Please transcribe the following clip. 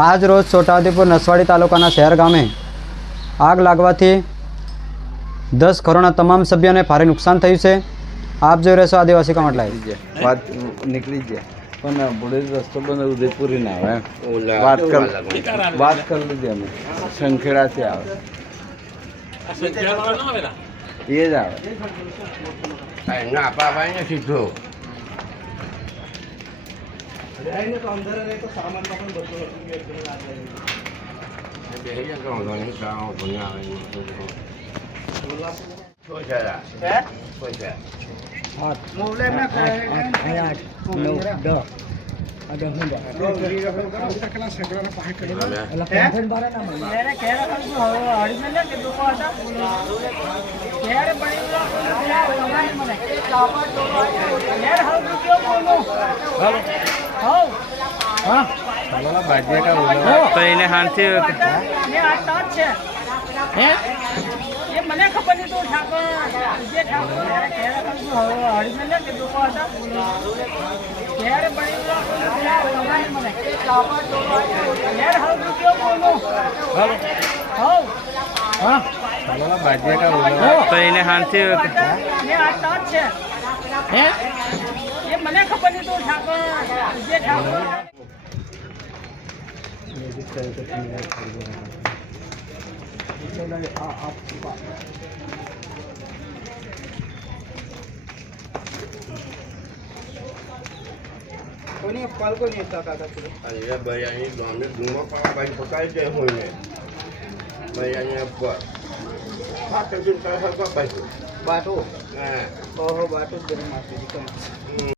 આજ રોજ છોટાઉદેપુર નસવાડી તાલુકાના શહેર ગામે આગ લાગવાથી 10 ઘરોના તમામ સભ્યોને ભારે નુકસાન થયું છે। આપ જોઈ રહ્યા છો આદિવાસી કમટ લાઈવ। વાત નીકળી જાય પણ બુડેજ રસ્તો બંધ ઉદયપુરી ના આવે વાત કરી લીધી અમે સંખેડાથી આવે એ જ આવે ના પાપાઈ ને સીધો તો એને હાંથી મને ખબર નહીં તો ઠાકોર જે ઠાકોર હળીને કે લોકો હતા ઘેર બની મને ઘેર હળવું કેવું બોલું તો એને હાંથી એ આ તાજ છે એ મને ખબર નહીં તો ઠાકોર જે ઠાકોર કોની પાલ કોની કાકા અહીંયા બરિયાની ગામે ધુમા પાવા પકાઈ દે હોય ને બરિયાની ઉપર ફાટે જુન કા હરકા પાછો બાટો હા ઓહો બાટો જ ગરમ આપી દીધો